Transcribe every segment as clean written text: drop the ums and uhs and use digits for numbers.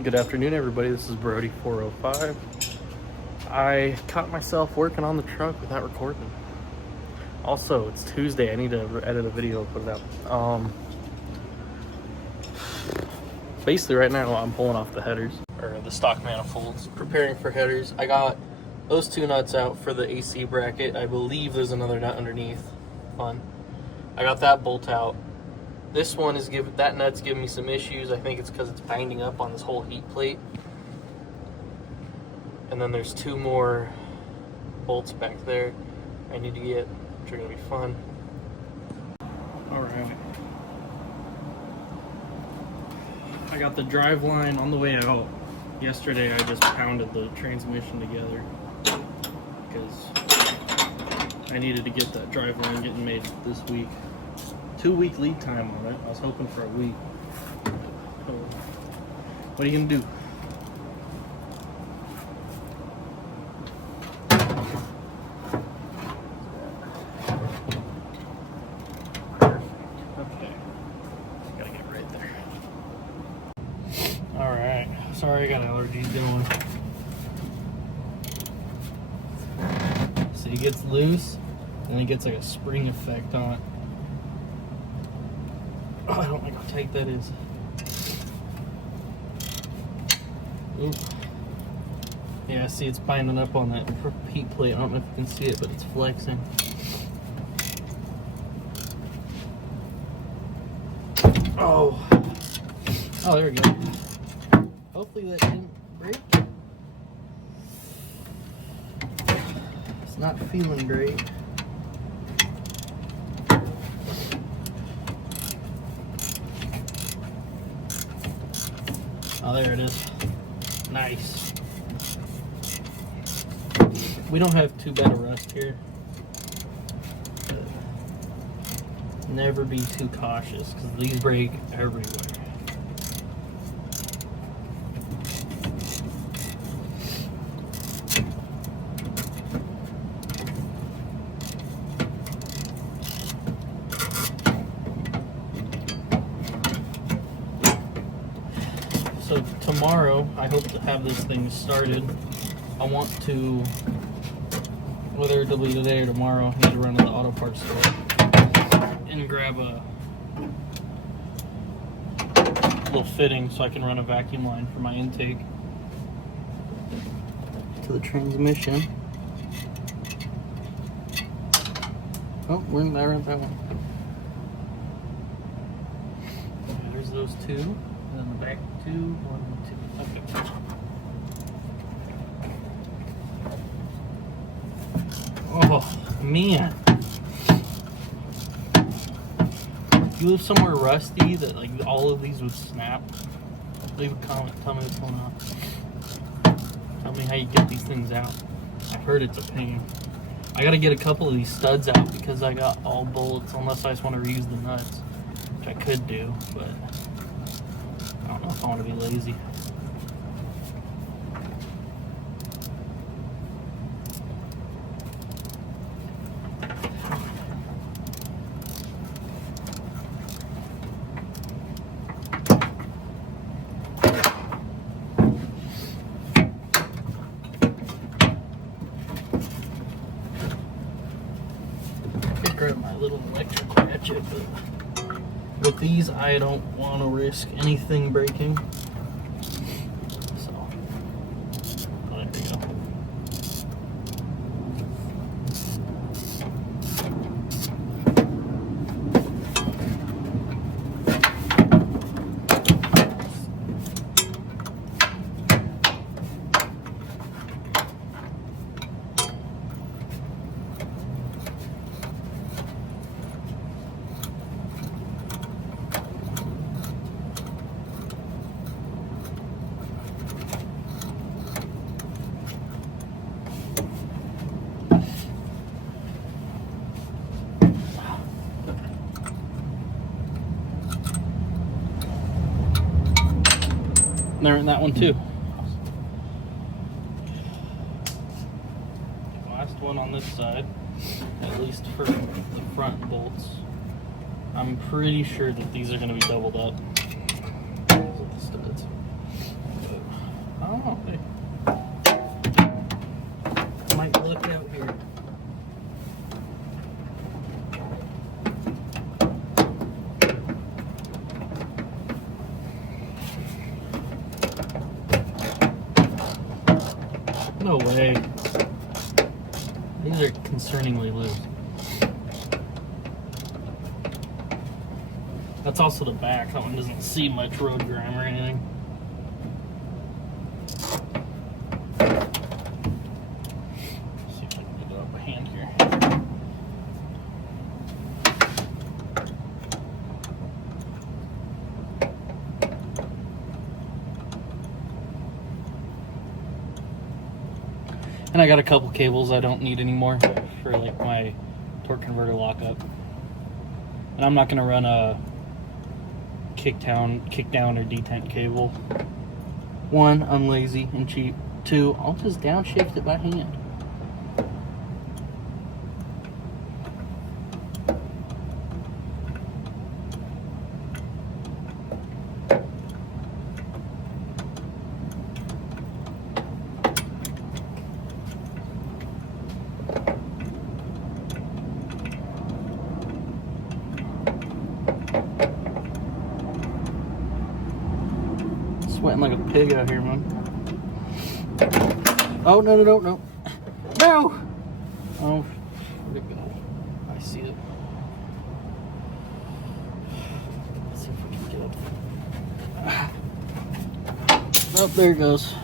Good afternoon, everybody. This is Brody405. I caught myself working on the truck without recording. Also, it's Tuesday. I need to edit a video and put it out. Basically, right now I'm pulling off the headers, or the stock manifolds, preparing for headers. I got those two nuts out for the AC bracket. I believe there's another nut underneath. Fun. I got that bolt out. This one is that nut's giving me some issues. I think it's because it's binding up on this whole heat plate. And then there's two more bolts back there I need to get, which are gonna be fun. All right. I got the drive line on the way out. Yesterday I just pounded the transmission together because I needed to get that drive line getting made this week. 2-week lead time on it. I was hoping for a week. So, what are you gonna do? Okay. Gotta get right there. Alright. Sorry I got allergies going. So it gets loose and it gets like a spring effect on it. Oh, I don't like how tight that is. Oop. Yeah, see, it's binding up on that heat plate. I don't know if you can see it, but it's flexing. Oh, there we go. Hopefully that didn't break. It's not feeling great. Oh, there it is. Nice. We don't have too bad a rust here. Never be too cautious because these break everywhere. So tomorrow, I hope to have this thing started. I want to, whether it'll be today or tomorrow, I need to run to the auto parts store and grab a little fitting so I can run a vacuum line for my intake to the transmission. Oh, where did I run that one? Okay, there's those two. And then the back two, 1, 2. Okay. Oh, man. If you live somewhere rusty that like all of these would snap, leave a comment, tell me what's going on. Tell me how you get these things out. I've heard it's a pain. I gotta get a couple of these studs out because I got all bullets, unless I just want to reuse the nuts, which I could do, but I don't know if I want to be lazy. Grab my little electric ratchet, but with these I don't want to risk anything breaking. So, there we go. They're in that one too. Last one on this side, at least for the front bolts. I'm pretty sure that these are going to be doubled up. Those are the studs. Oh, hey. Might look out here. No way. These are concerningly loose. That's also the back. That one doesn't see much road grime or anything. Let's see if I can get up a hand here. And I got a couple cables I don't need anymore for like my torque converter lockup. And I'm not gonna run a kick down or detent cable. One, I'm lazy and cheap. Two, I'll just downshift it by hand. Sweating like a pig out here, man. Oh, no. No! Oh, where'd it go? I see it. Let's see if we can get up. Oh, there it goes.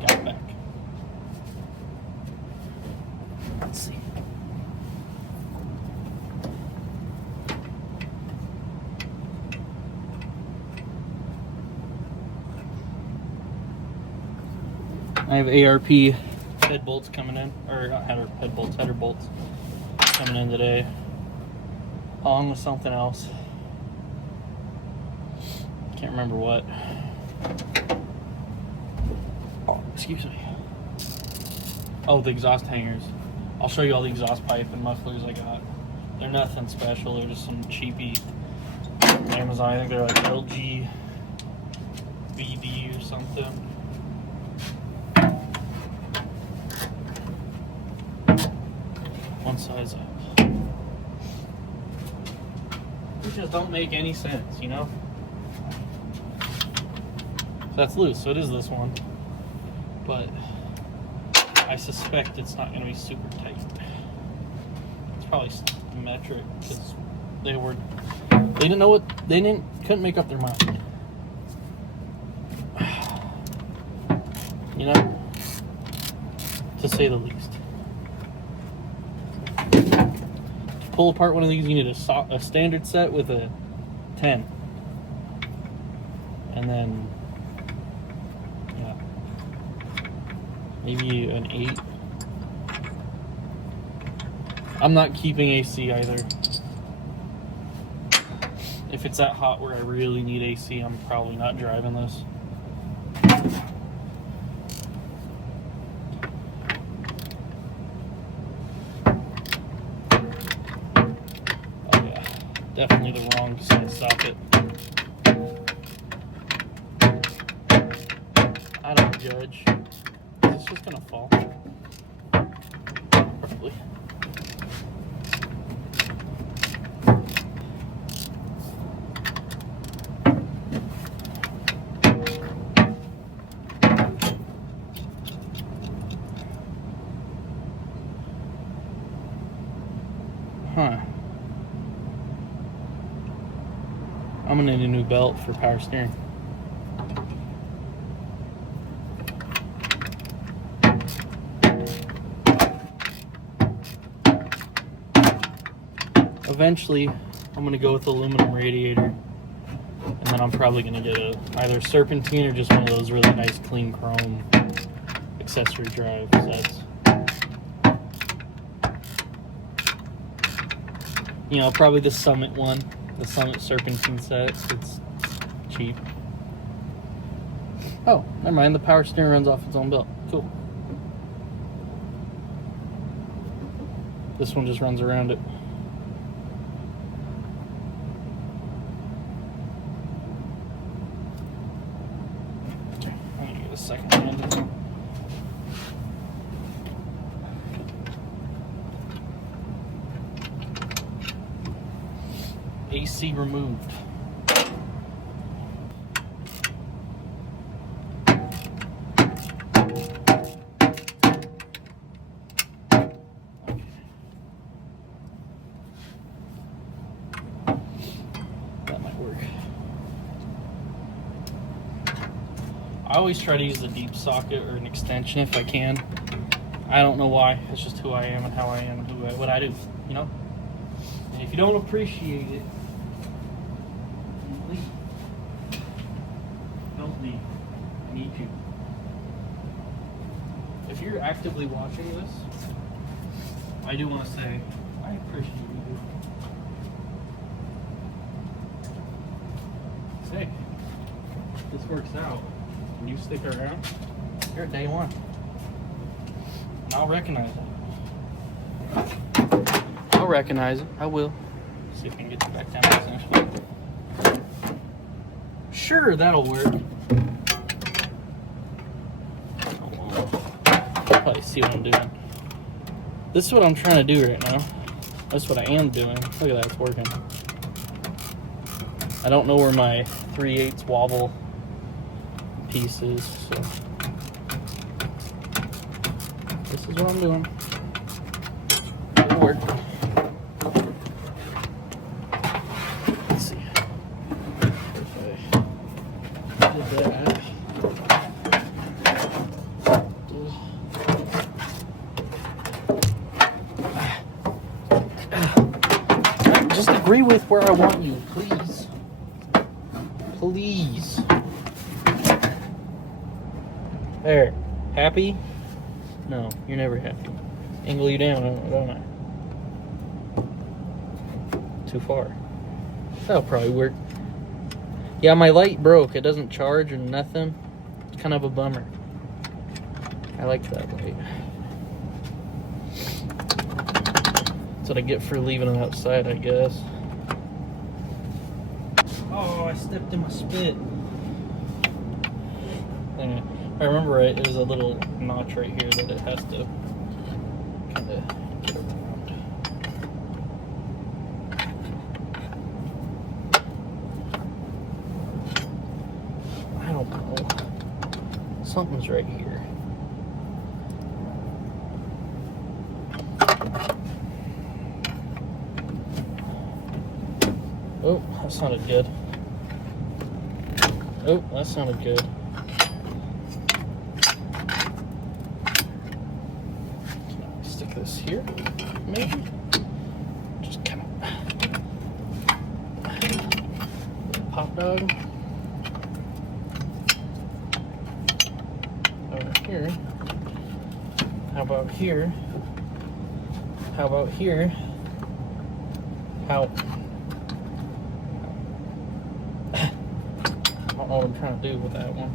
Got it back. Let's see. I have ARP head bolts coming in, or not header bolts coming in today, along with something else. Can't remember what. Oh, excuse me. Oh, the exhaust hangers. I'll show you all the exhaust pipe and mufflers I got. They're nothing special. They're just some cheapy Amazon. I think they're like LG VD or something. One size up. These just don't make any sense, you know? So that's loose, so it is this one. But I suspect it's not going to be super tight. It's probably metric because couldn't make up their mind. You know, to say the least. To pull apart one of these, you need a standard set with a 10, and then maybe an 8. I'm not keeping AC either. If it's that hot where I really need AC, I'm probably not driving this. Oh yeah, definitely the wrong side socket. I don't judge. It's just gonna fall. Probably. Huh. I'm gonna need a new belt for power steering. Eventually, I'm gonna go with aluminum radiator, and then I'm probably gonna get either a serpentine or just one of those really nice clean chrome accessory drive sets. You know, probably the Summit one, the Summit serpentine set. It's cheap. Oh, never mind. The power steering runs off its own belt. Cool. This one just runs around it. Okay, I'm gonna get a second hand. AC removed. I always try to use a deep socket or an extension if I can. I don't know why. It's just who I am and how I am and what I do, you know? And if you don't appreciate it, leave. Don't leave. I need you. If you're actively watching this, I do want to say, I appreciate you. Say, if this works out, and you stick around, you're at day one. And I'll recognize it. I'll recognize it. I will. See if I can get you back down essentially. Sure, that'll work. You'll probably see what I'm doing. This is what I'm trying to do right now. That's what I am doing. Look at that, it's working. I don't know where my 3/8 wobble pieces, so this is what I'm doing. It'll work. Let's see. If I did that. Just agree with where I want you, please. Please. There. Happy? No, you're never happy. Angle you down, don't I? Too far. That'll probably work. Yeah, my light broke. It doesn't charge or nothing. It's kind of a bummer. I like that light. That's what I get for leaving it outside, I guess. Oh, I stepped in my spit. Anyway. If I remember right, there's a little notch right here that it has to kind of get around. I don't know. Something's right here. Oh, that sounded good. Oh, that sounded good. This here, maybe just kind of pop dog over here. How about here? How about here? How? I don't know what I'm trying to do with that one.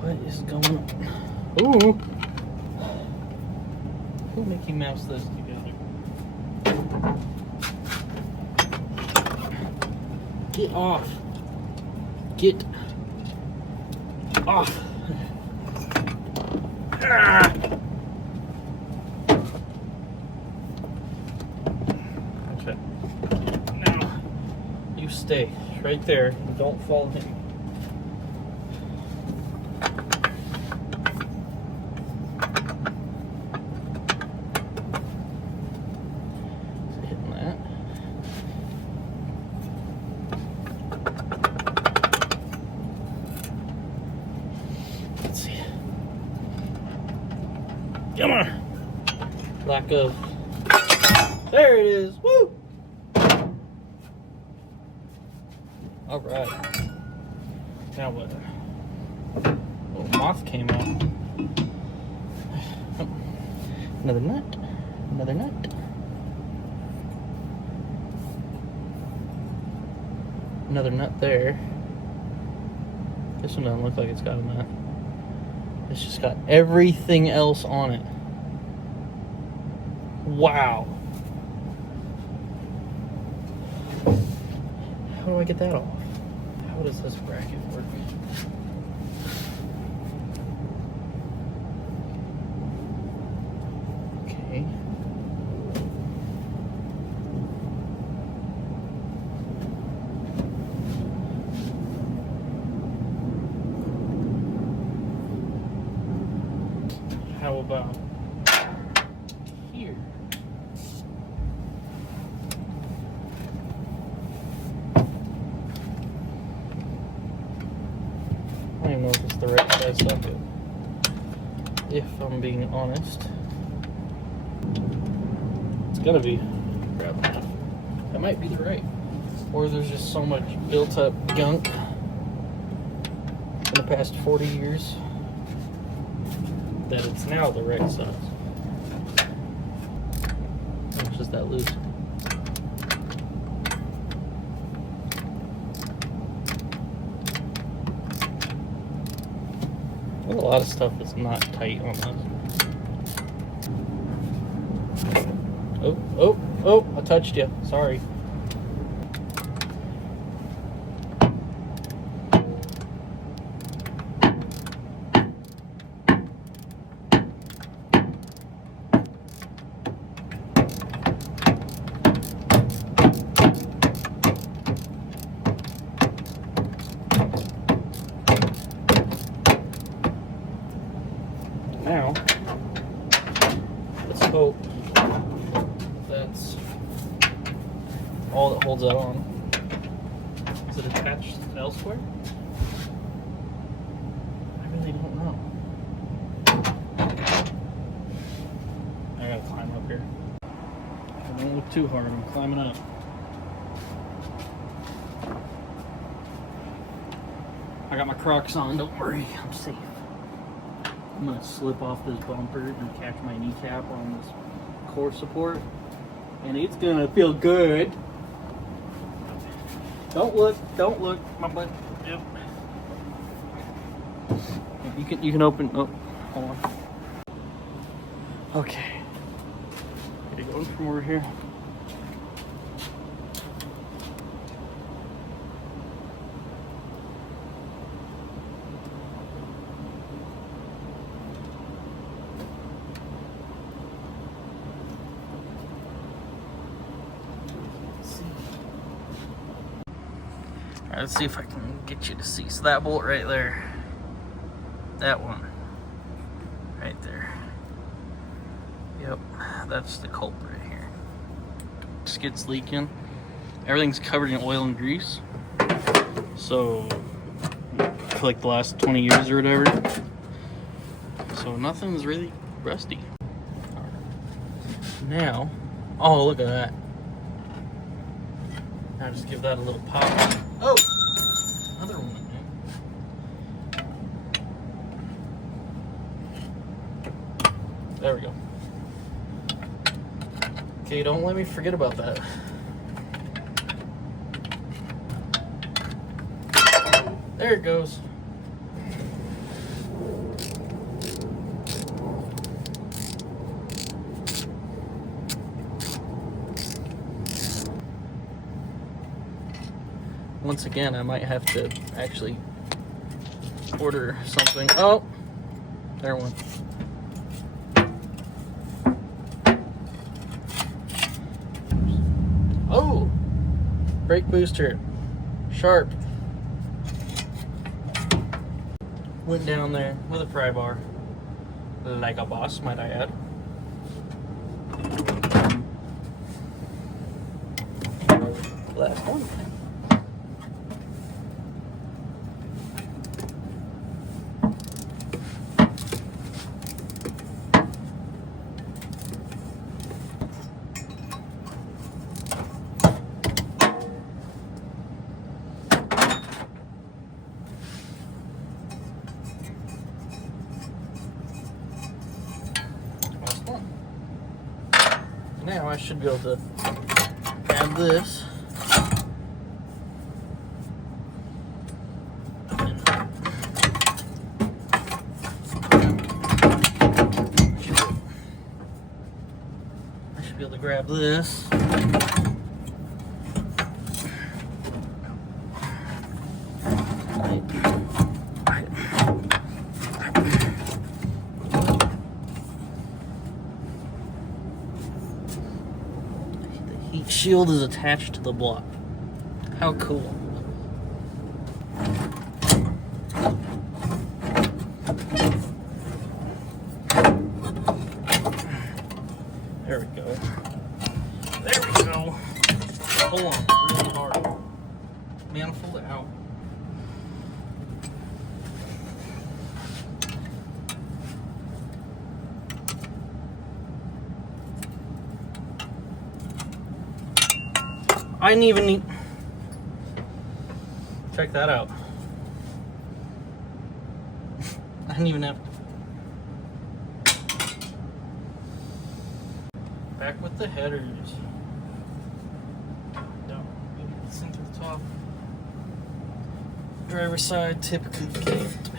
What is going on? Ooh! Who Mickey Mouse this together? Get off! Get off! Ah! Okay. Now, you stay right there and don't fall in. Come on. Lack of. There it is. Woo! All right. Now what? A little moth came out. Oh. Another nut. Another nut. Another nut there. This one doesn't look like it's got a nut. It's just got everything else on it. Wow. How do I get that off? How does this bracket work? Okay. How about here? I don't even know if it's the right size socket, if I'm being honest. It's gonna be grab enough. That might be the right. Or there's just so much built up gunk in the past 40 years that it's now the right size. It's just that loose. There's a lot of stuff that's not tight on this. Oh, I touched you. Sorry. Now, let's hope that's all that holds that on. Is it attached elsewhere? I really don't know. I gotta climb up here. I don't look too hard, I'm climbing up. I got my Crocs on, don't worry, I'm safe. I'm gonna slip off this bumper and catch my kneecap on this core support, and it's gonna feel good. Don't look, my butt. Yep. You can open. Oh, hold on. Okay. Get it going from over here. Alright, let's see if I can get you to see. So that bolt right there, that one right there, yep, that's the culprit here. Skid's leaking. Everything's covered in oil and grease, so for like the last 20 years or whatever, so nothing's really rusty. Now, oh, look at that. Now just give that a little pop. Oh, another one. There we go. Okay, don't let me forget about that. There it goes. Once again, I might have to actually order something. Oh, there one. Oh, brake booster, sharp. Went down there with a pry bar, like a boss, might I add. Last one. Now I should be able to add this. grab this. The heat shield is attached to the block. How cool. There we go. There we go. Pull on really hard. Manifold out. I didn't even need. Check that out. I didn't even have to. Back with the headers. Down. Center top. Driver side, typically cant.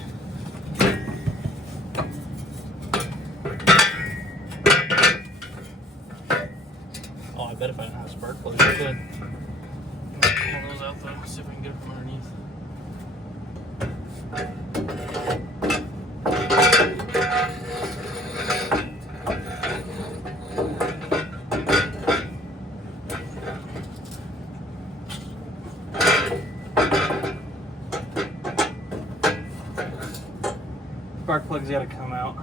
Oh, I bet if I didn't have spark plugs, I could. Pull those out though, see if we can get it from underneath. Spark plugs gotta come out.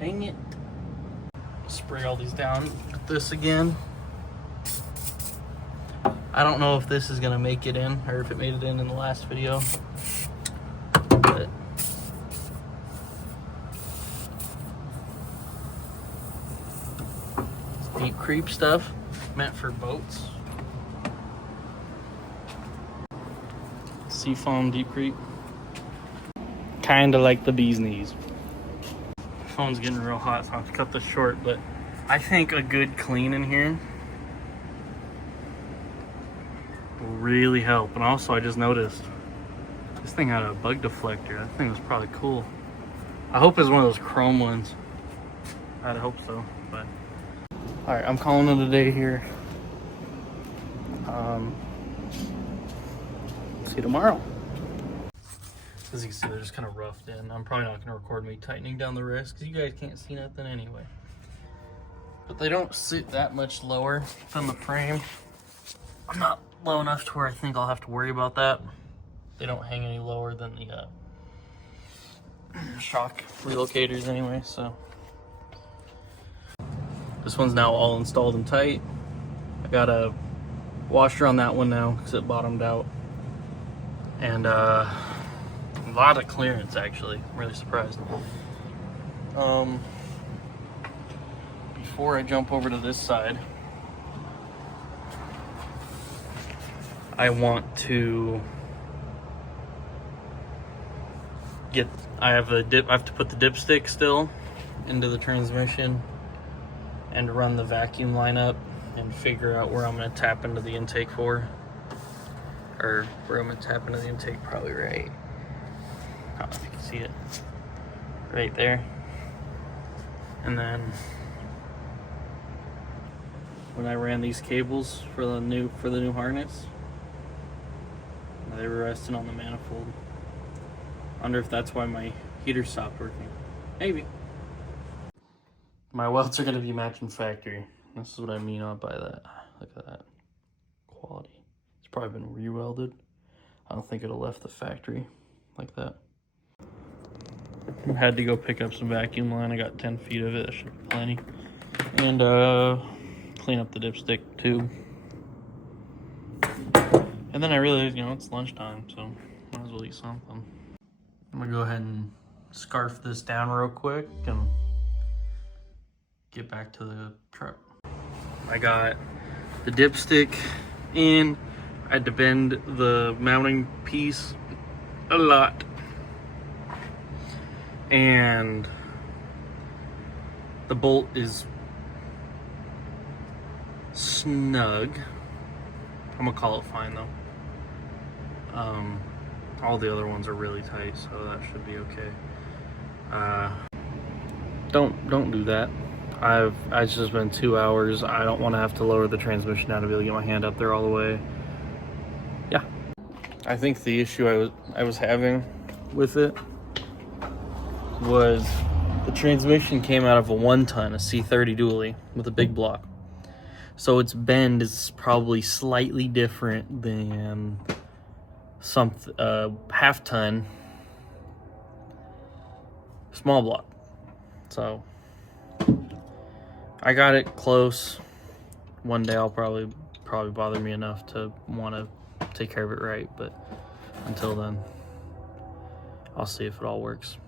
Dang it. Spray all these down with this again. I don't know if this is gonna make it in or if it made it in the last video. But it's deep creep stuff meant for boats. Seafoam deep creep. Kinda like the bee's knees. Phone's getting real hot, so I have to cut this short, but I think a good clean in here will really help. And also, I just noticed this thing had a bug deflector. That thing was probably cool. I hope it's one of those chrome ones. I'd hope so, but all right, I'm calling it a day here. See you tomorrow. As you can see, they're just kind of roughed in. I'm probably not going to record me tightening down the wrist because you guys can't see nothing anyway. But they don't sit that much lower than the frame. I'm not low enough to where I think I'll have to worry about that. They don't hang any lower than the shock relocators anyway, so. This one's now all installed and tight. I got a washer on that one now because it bottomed out. And a lot of clearance actually. I'm really surprised. Before I jump over to this side, I want to get, I have to put the dipstick still into the transmission and run the vacuum line up and figure out where I'm going to tap into the intake for. Or where I'm going to tap into the intake, probably right. I don't know if you can see it. Right there. And then when I ran these cables for the new harness, they were resting on the manifold. I wonder if that's why my heater stopped working. Maybe. My welds are going to be matching factory. This is what I mean by that. Look at that quality. It's probably been re-welded. I don't think it'll left the factory like that. I had to go pick up some vacuum line. I got 10 feet of it. That should be plenty. And clean up the dipstick too. And then I realized, it's lunchtime, so might as well eat something. I'm gonna go ahead and scarf this down real quick and get back to the truck. I got the dipstick in. I had to bend the mounting piece a lot. And the bolt is snug. I'm gonna call it fine though. All the other ones are really tight, so that should be okay. Don't do that. It's just been 2 hours. I don't want to have to lower the transmission down to be able to get my hand up there all the way. Yeah. I think the issue I was having with it was the transmission came out of a 1-ton, a C30 dually with a big block. So its bend is probably slightly different than some half-ton small block. So I got it close. One day I'll probably bother me enough to want to take care of it right, but until then, I'll see if it all works.